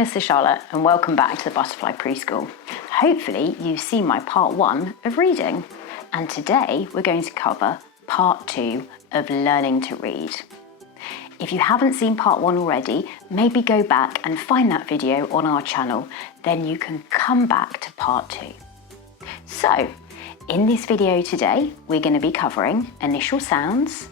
Mrs. Charlotte and welcome back to the Butterfly Preschool. Hopefully you've seen my part 1 of reading, and today we're going to cover part 2 of learning to read. If you haven't seen part 1 already, maybe go back and find that video on our channel, then you can come back to part 2. So, in this video today, we're going to be covering initial sounds,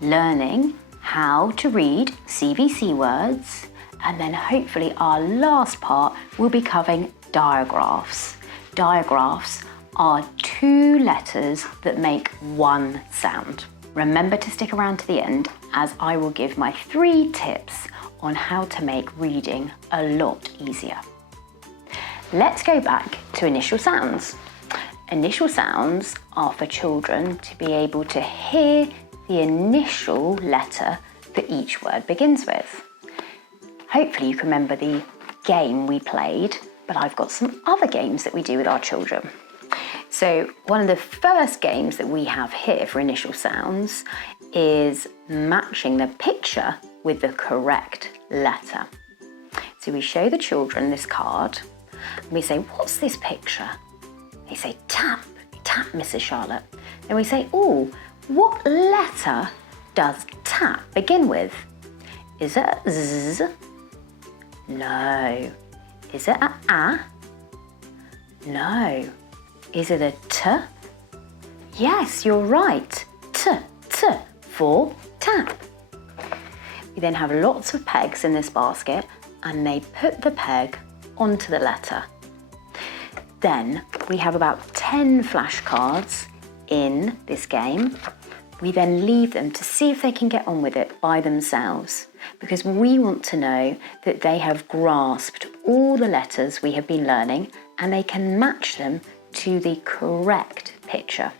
learning how to read Cbc Words, and then hopefully our last part will be covering diagraphs. Diagraphs are 2 letters that make one sound. Remember to stick around to the end as I will give my 3 tips on how to make reading a lot easier. Let's go back to initial sounds. Initial sounds are for children to be able to hear the initial letter that each word begins with. Hopefully you can remember the game we played, but I've got some other games that we do with our children. So one of the first games that we have here for initial sounds is matching the picture with the correct letter. So we show the children this card and we say, what's this picture? They say, tap, tap, Mrs. Charlotte. Then we say, oh, what letter does tap begin with? Is it a Z? No. Is it a A? No. Is it a T? Yes, you're right. T for tap. We then have lots of pegs in this basket and they put the peg onto the letter. Then we have about 10 flashcards in this game. We then leave them to see if they can get on with it by themselves, because we want to know that they have grasped all the letters we have been learning and they can match them to the correct picture.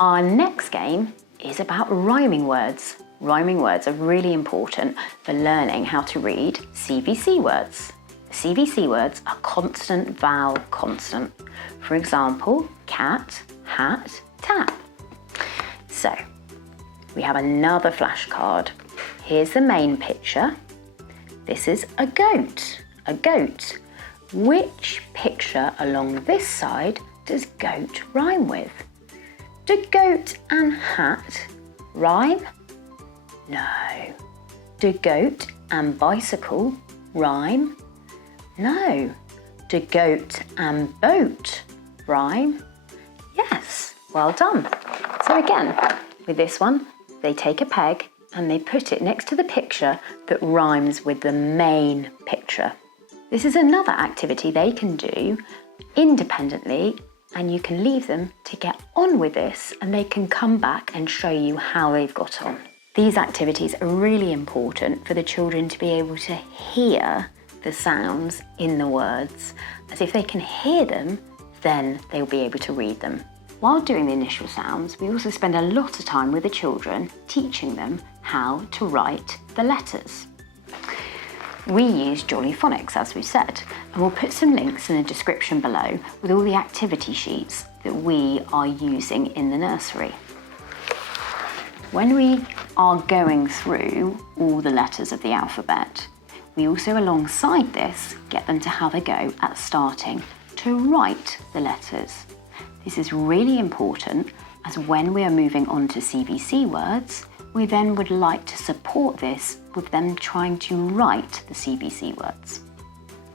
Our next game is about rhyming words. Rhyming words are really important for learning how to read Cbc words. Cbc words are consonant, vowel, consonant. For example, cat, hat, tap. So, we have another flashcard. Here's the main picture. This is a goat. A goat. Which picture along this side does goat rhyme with? Do goat and hat rhyme? No. Do goat and bicycle rhyme? No. Do goat and boat rhyme? Yes. Well done. So again, with this one, they take a peg and they put it next to the picture that rhymes with the main picture. This is another activity they can do independently, and you can leave them to get on with this and they can come back and show you how they've got on. These activities are really important for the children to be able to hear the sounds in the words, as if they can hear them, then they'll be able to read them. While doing the initial sounds, we also spend a lot of time with the children teaching them how to write the letters. We use Jolly Phonics, as we said, and we'll put some links in the description below with all the activity sheets that we are using in the nursery. When we are going through all the letters of the alphabet, we also alongside this get them to have a go at starting to write the letters. This is really important, as when we are moving on to Cbc words, we then would like to support this with them trying to write the Cbc words.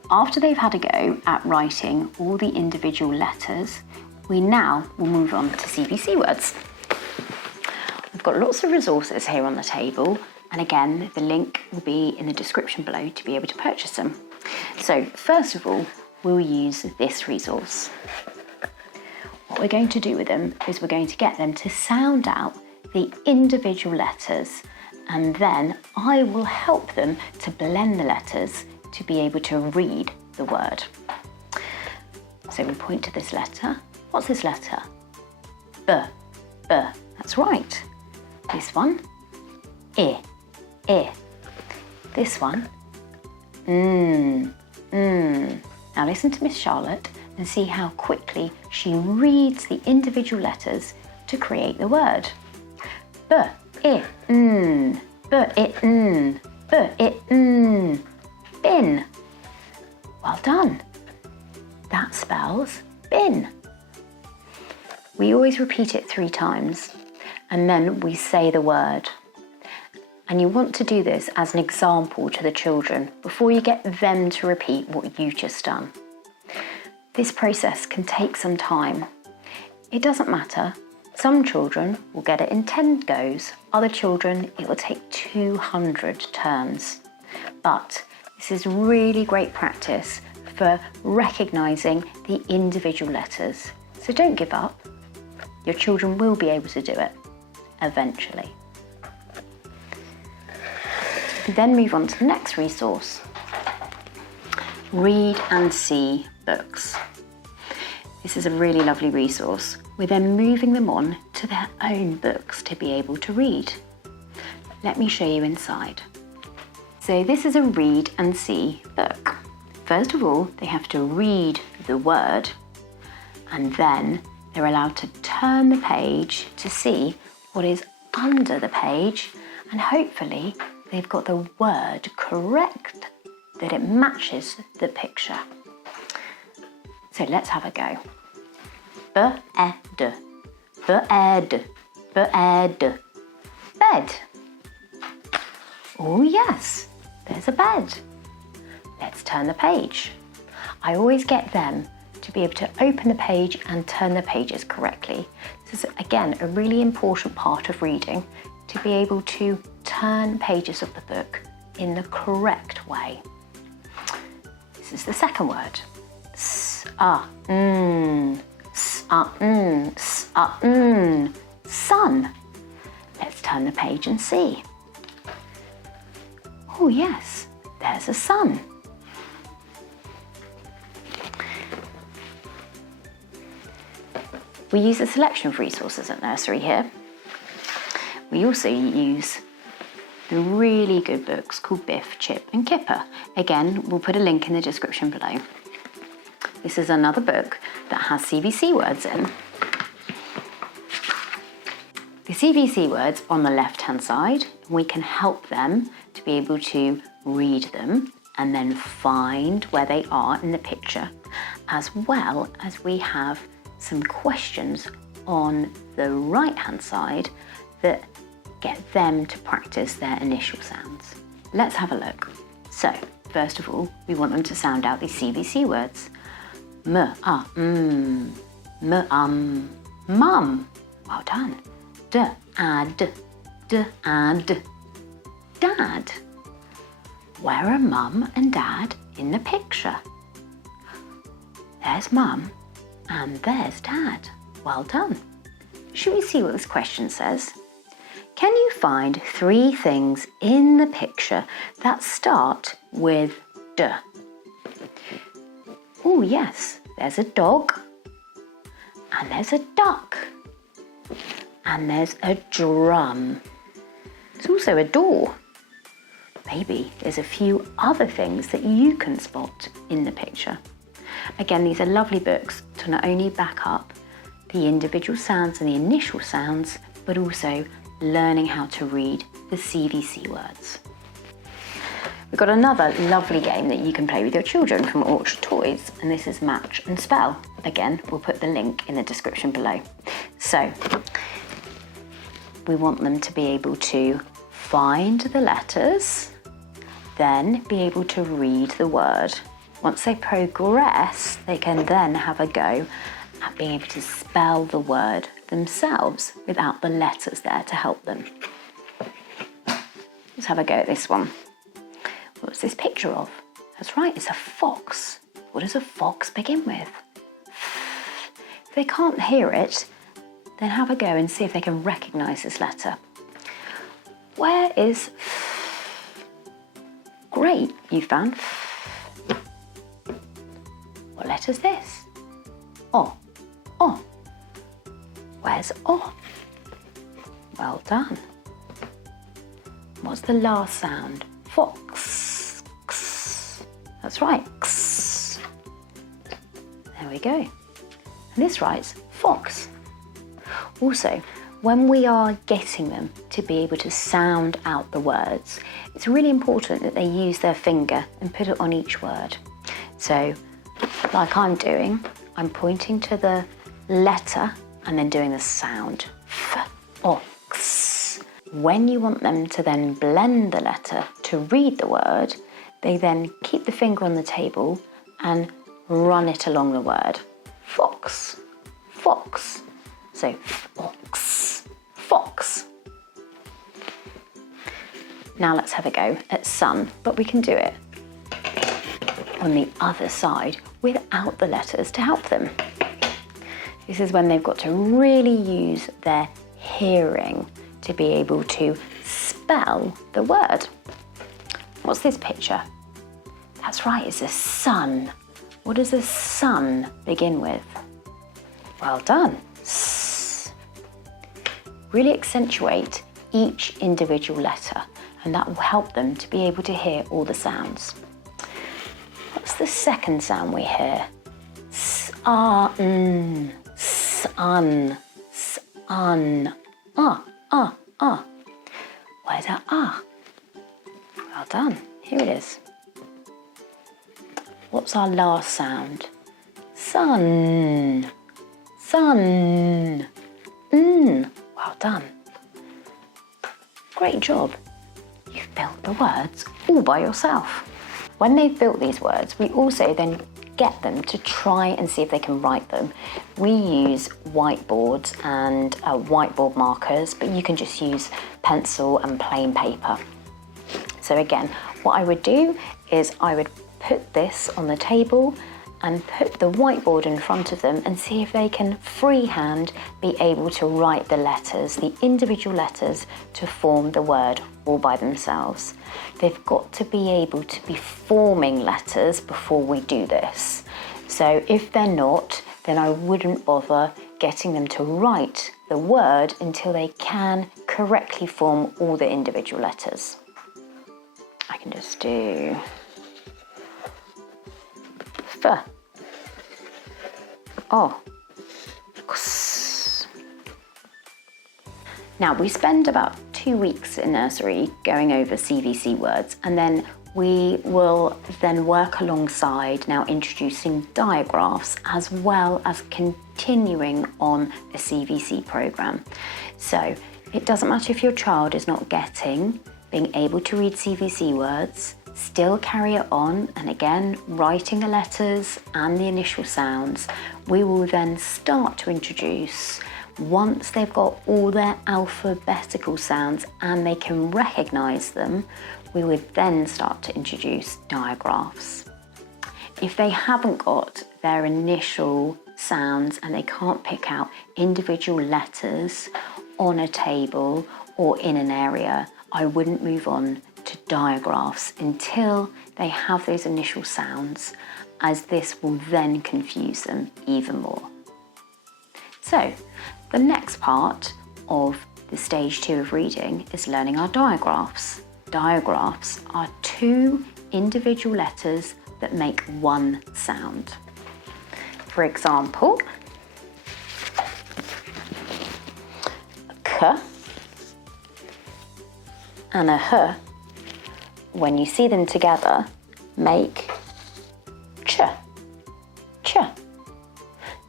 After they've had a go at writing all the individual letters, we now will move on to Cbc words. We've got lots of resources here on the table, and again, the link will be in the description below to be able to purchase them. So first of all, we'll use this resource. What we're going to do with them is we're going to get them to sound out the individual letters, and then I will help them to blend the letters to be able to read the word. So we point to this letter. What's this letter? B, B, that's right. This one, I, I. This one, Now listen to Miss Charlotte and see how quickly she reads the individual letters to create the word. B, I, n, B, I, n, B, I, n. bin. Well done. That spells bin. We always repeat it 3 times and then we say the word. And you want to do this as an example to the children before you get them to repeat what you've just done. This process can take some time. It doesn't matter. Some children will get it in 10 goes. Other children, it will take 200 turns. But this is really great practice for recognising the individual letters. So don't give up. Your children will be able to do it eventually. We then move on to the next resource. Read and see books. This is a really lovely resource. We're then moving them on to their own books to be able to read. Let me show you inside. So this is a read and see book. First of all, they have to read the word and then they're allowed to turn the page to see what is under the page and hopefully they've got the word correct, that it matches the picture. So let's have a go. Bed, bed, bed, bed. Oh yes, there's a bed. Let's turn the page. I always get them to be able to open the page and turn the pages correctly. This is again a really important part of reading, to be able to turn pages of the book in the correct way. This is the second word. Sun. Let's turn the page and see. Oh yes, there's a sun. We use a selection of resources at nursery here. We also use the really good books called Biff, Chip and Kipper. Again, we'll put a link in the description below. This is another book that has Cbc words in. The Cbc words on the left-hand side, we can help them to be able to read them and then find where they are in the picture, as well as we have some questions on the right-hand side that get them to practice their initial sounds. Let's have a look. So, first of all, we want them to sound out these Cbc words. Mum. Well done. Dad. Dad. Where are Mum and Dad in the picture? There's Mum and there's Dad. Well done. Should we see what this question says? Can you find 3 things in the picture that start with D? Oh yes, there's a dog and there's a duck and there's a drum. There's also a door. Maybe there's a few other things that you can spot in the picture. Again, these are lovely books to not only back up the individual sounds and the initial sounds, but also learning how to read the Cbc words. We've got another lovely game that you can play with your children from Orchard Toys, and this is Match and Spell. Again, we'll put the link in the description below. So, we want them to be able to find the letters, then be able to read the word. Once they progress, they can then have a go at being able to spell the word themselves without the letters there to help them. Let's have a go at this one. What's this picture of? That's right, it's a fox. What does a fox begin with? If they can't hear it, then have a go and see if they can recognise this letter. Where is F? Great, you found F. What letter's this? O. O. Where's O? Well done. What's the last sound? Fox. X. That's right. X. There we go. And this writes fox. Also, when we are getting them to be able to sound out the words, it's really important that they use their finger and put it on each word. So, like I'm doing, I'm pointing to the letter and then doing the sound. Fox. When you want them to then blend the letter to read the word, they then keep the finger on the table and run it along the word. Fox, fox. So fox, fox. Now let's have a go at sun, but we can do it on the other side without the letters to help them. This is when they've got to really use their hearing to be able to spell the word. What's this picture? That's right, it's a sun. What does a sun begin with? Well done. S. Really accentuate each individual letter, and that will help them to be able to hear all the sounds. What's the second sound we hear? Sun, sun, sun. Where's our ah? Well done. Here it is. What's our last sound? Sun, sun. Well done. Great job. You've built the words all by yourself. When they've built these words, we also then get them to try and see if they can write them. We use whiteboards and whiteboard markers, but you can just use pencil and plain paper. So again, what I would do is I would put this on the table and put the whiteboard in front of them and see if they can freehand be able to write the letters, the individual letters, to form the word all by themselves. They've got to be able to be forming letters before we do this. So if they're not, then I wouldn't bother getting them to write the word until they can correctly form all the individual letters. I can just do F. Oh. Now we spend about 2 weeks in nursery going over Cbc Words, and then we will then work alongside now introducing Diagraphs as well as continuing on a Cbc program. So it doesn't matter if your child is not being able to read Cbc Words, still carry it on, and again, writing the letters and the initial sounds. We will then start to introduce, once they've got all their alphabetical sounds and they can recognise them, we would then start to introduce diagraphs. If they haven't got their initial sounds and they can't pick out individual letters on a table or in an area, I wouldn't move on to diagraphs until they have those initial sounds, as this will then confuse them even more. So the next part of the stage 2 of reading is learning our diagraphs. Diagraphs are 2 individual letters that make one sound. For example, a K and a H, when you see them together, make ch, ch.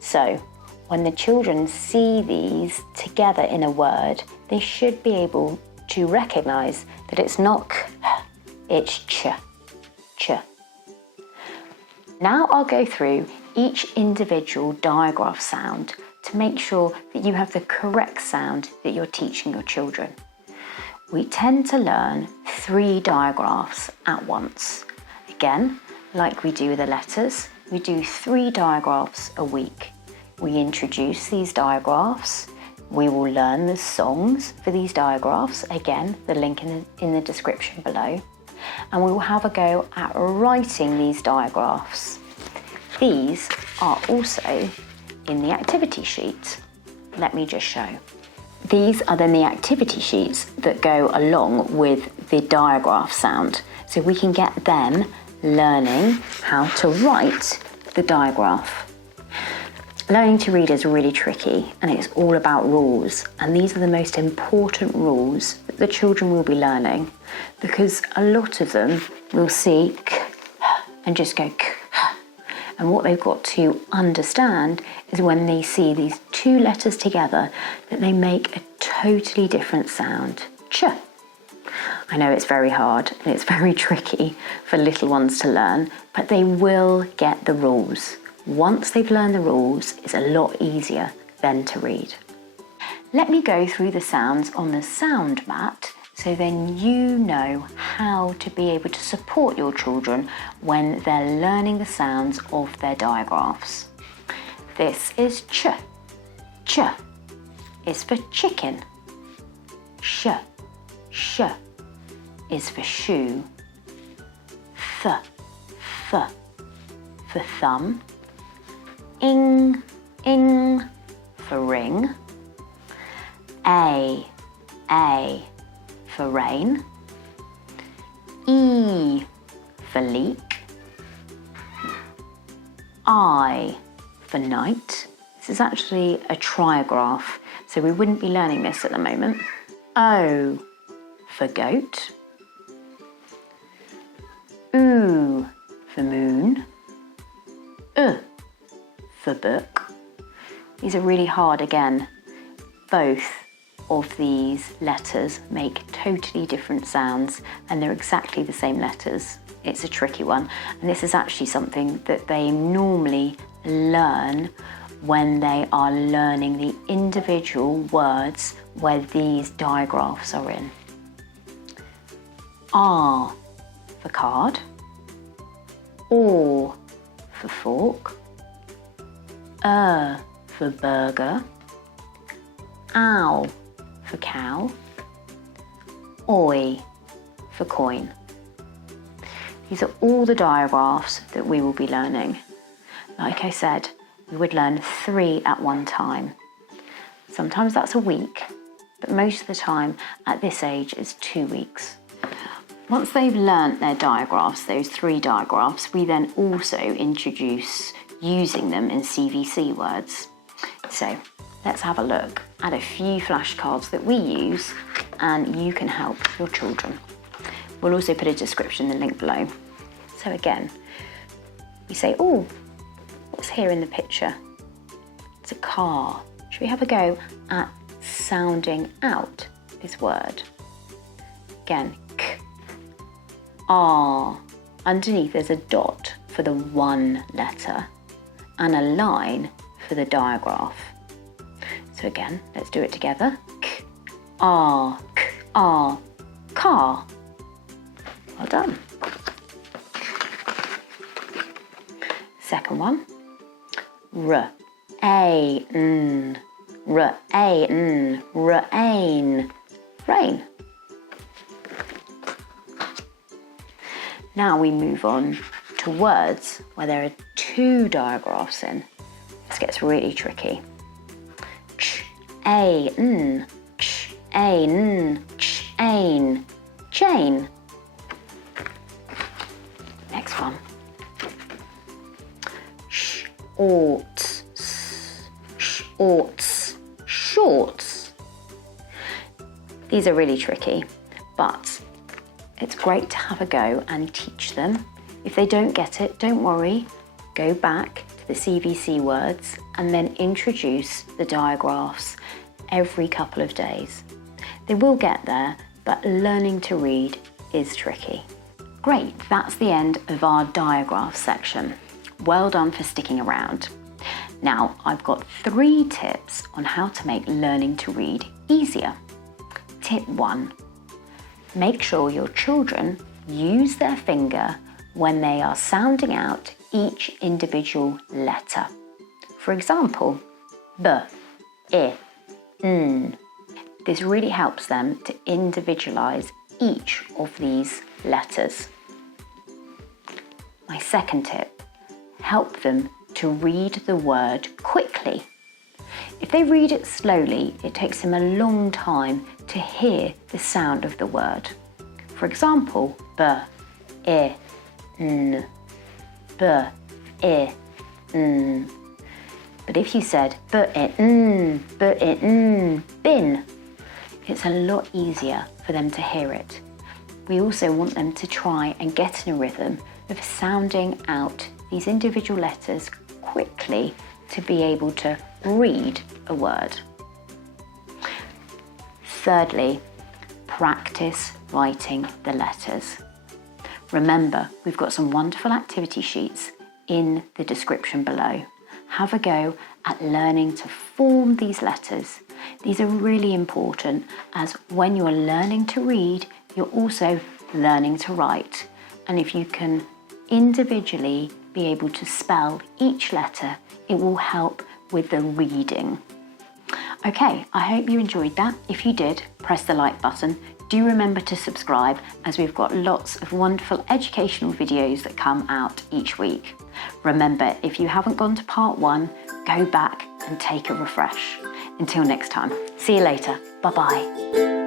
So when the children see these together in a word, they should be able to recognise that it's not k, it's ch, ch. Now I'll go through each individual diagraph sound to make sure that you have the correct sound that you're teaching your children. We tend to learn 3 diagraphs at once. Again, like we do with the letters, we do 3 diagraphs a week. We introduce these diagraphs. We will learn the songs for these diagraphs. Again, the link in the description below. And we will have a go at writing these diagraphs. These are also in the activity sheet. Let me just show. These are then the activity sheets that go along with the diagraph sound. So we can get them learning how to write the diagraph. Learning to read is really tricky and it's all about rules, and these are the most important rules that the children will be learning, because a lot of them will see k and just go k, and what they've got to understand is when they see these two letters together that they make a totally different sound. Ch. I know it's very hard and it's very tricky for little ones to learn, but they will get the rules. Once they've learned the rules, it's a lot easier then to read. Let me go through the sounds on the sound mat so then you know how to be able to support your children when they're learning the sounds of their diagraphs. This is ch. Ch is for chicken. Sh. Sh is for shoe. Th. Th for thumb. Ing for ring. A for rain. E for leak. I for night. This is actually a trigraph, so we wouldn't be learning this at the moment. O for goat. Oo for moon. For book. These are really hard again. Both of these letters make totally different sounds and they're exactly the same letters. It's a tricky one, and this is actually something that they normally learn when they are learning the individual words where these diagraphs are in. R for card. Or for fork. For burger. Ow for cow. Oi for coin. These are all the diagraphs that we will be learning. Like I said, we would learn 3 at one time. Sometimes that's a week, but most of the time at this age it's 2 weeks. Once they've learnt their diagraphs, those 3 diagraphs, we then also introduce using them in Cbc Words. So let's have a look at a few flashcards that we use and you can help your children. We'll also put a description in the link below. So again, we say, oh, what's here in the picture? It's a car. Should we have a go at sounding out this word? Again, k, r. Underneath there's a dot for the one letter and a line for the diagraph. So again, let's do it together. K, r, car. Well done. Second one. R, a, n, rain. Rain. Now we move on to words where there are 2 diagraphs in. This gets really tricky. Chain, chain. Next one. Shorts. These are really tricky, but it's great to have a go and teach them. If they don't get it, don't worry. Go back to the Cbc Words and then introduce the diagraphs every couple of days. They will get there, but learning to read is tricky. Great, that's the end of our diagraph section. Well done for sticking around. Now, I've got 3 tips on how to make learning to read easier. Tip 1. Make sure your children use their finger when they are sounding out each individual letter. For example, b, I, n. This really helps them to individualize each of these letters. My second tip, help them to read the word quickly. If they read it slowly, it takes them a long time to hear the sound of the word. For example, b, I, n, b, I, n. But if you said bin, it's a lot easier for them to hear it. We also want them to try and get in a rhythm of sounding out these individual letters quickly to be able to read a word. Thirdly, practice writing the letters. Remember, we've got some wonderful activity sheets in the description below. Have a go at learning to form these letters. These are really important, as when you're learning to read, you're also learning to write. And if you can individually be able to spell each letter, it will help with the reading. Okay, I hope you enjoyed that. If you did, press the like button. Do remember to subscribe, as we've got lots of wonderful educational videos that come out each week. Remember, if you haven't gone to part 1, go back and take a refresh. Until next time, see you later. Bye-bye.